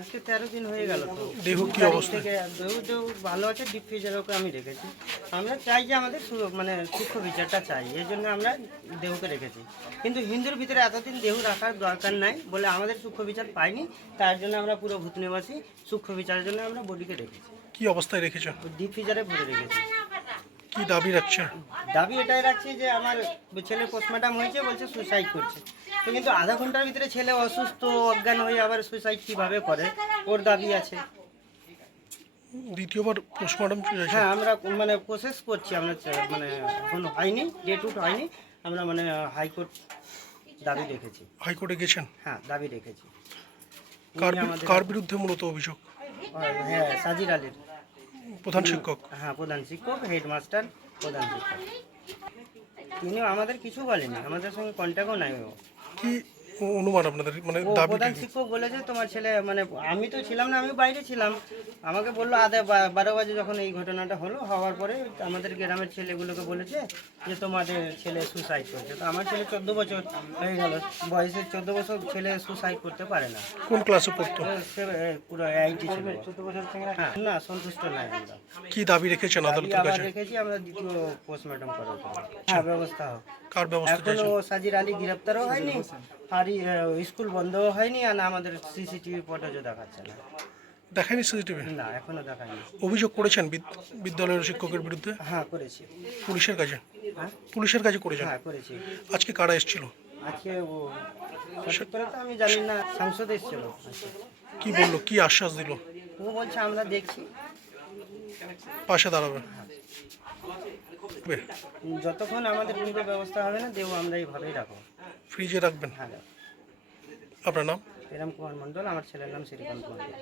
আজকে 13 দিন হয়ে গেল তো। দেহ কি 2 তারিখ অবস্থা? থেকে দেহ ভালো আছে, ডিপ ফ্রিজারে ওকে আমি রেখেছি। আমরা চাই যে আমাদের মানে সূক্ষ্ম বিচারটা চাই, এই জন্য আমরা দেহকে রেখেছি। কিন্তু হিন্দুর ভিতরে এতদিন দেহ রাখার দরকার নাই বলে আমাদের সূক্ষ্ম বিচার পাইনি, তার জন্য আমরা পুরো ভূত নিবাসী সূক্ষ্ম বিচারের জন্য আমরা বডিকে রেখেছি, কি অবস্থায় রেখেছো? ডিপ ফ্রিজারে ভরে রেখেছি। কি দাবি রাখছে? দাবি এটাই রাখছি যে আমার ছেলে পোস্টমর্টম হয়েছে, বলছে সুসাইড করছে। তো কিন্তু আধা ঘন্টার ভিতরে ছেলে অসুস্থ অজ্ঞান হয়ে আবার সুসাইড কীভাবে করে, ওর দাবি আছে। দ্বিতীয়বার পোস্টমর্টম চাইছে? হ্যাঁ, আমরা মানে প্রসেস করছি, আমরা মানে এখনো হয়নি, ডেট উট হয়নি, আমরা মানে হাইকোর্ট দাবি রেখেছি। হাইকোর্টে গেছেন? হ্যাঁ, দাবি রেখেছি। কার বিরুদ্ধে মূলত অভিযোগ? হ্যাঁ, সাজির আলীর। প্রধান শিক্ষক? হ্যাঁ, প্রধান শিক্ষক, হেডমাস্টার, প্রধান শিক্ষক। তিনি আমাদের কিছু বলেনি, আমাদের সঙ্গে কন্ট্যাক্টও নাই। কি অনুমান আপনাদের, মানে ও দাবি? প্রধান শিক্ষক বলেছে তোমার ছেলে, মানে আমি তো ছিলাম না, আমি বাইরে ছিলাম, আমাকে বললো 12 বাজে যখন এই ঘটনাটা হওয়ার পরে আমাদের গ্রামের ছেলেগুলোকে বলেছে যে তোমাদের ছেলে সুসাইড করছে। তো আমার ছেলে 14 বছর হয়ে গেল বয়সে, 14 বছর ছেলে সুসাইড করতে পারে না। কোন ক্লাসে পড়তো? পুরো 80 ছিল। 14 বছর হ্যাঁ, না সন্তুষ্ট নাই আমরা। কি দাবি রেখেছেন আদালতের আবার কাছে? রেখেছি আমরা দ্বিতীয় পোস্টমর্টম করার জন্য। হ্যাঁ, ব্যবস্থা হোক। কার ব্যবস্থা এখনো চাইছেন? সাজির আলী গ্রেপ্তারও হয়নি, আর স্কুল বন্ধও হয়নি, আর আমাদের সিসিটিভি ফুটেজও দেখাচ্ছে না। দেখায়নি সিসিটিভি? না, এখনো দেখায়নি। অভিযোগ করেছেন বিদ্যালয়ের শিক্ষকের বিরুদ্ধে? হ্যাঁ, করেছি। পুলিশের কাছে? হ্যাঁ, পুলিশের কাছে করেছেন? হ্যাঁ করেছি। আজকে কারা এসেছিল? আজকে ও সঠিক করে তো আমি জানি না, সাংসদ এসেছিল আজকে। কি বললো, কি আশ্বাস দিল? ও বলছে আমরা দেখছি, পাশে দাঁড়াবে? যতক্ষণ আমাদের পুরো ব্যবস্থা হবে না দেব আমরা এইভাবেই রাখবো। ফ্রিজে রাখবেন? হ্যাঁ, আপনার নাম? এরম কুমার মণ্ডল, আমার ছেলের নাম শ্রীকান্ত মণ্ডল।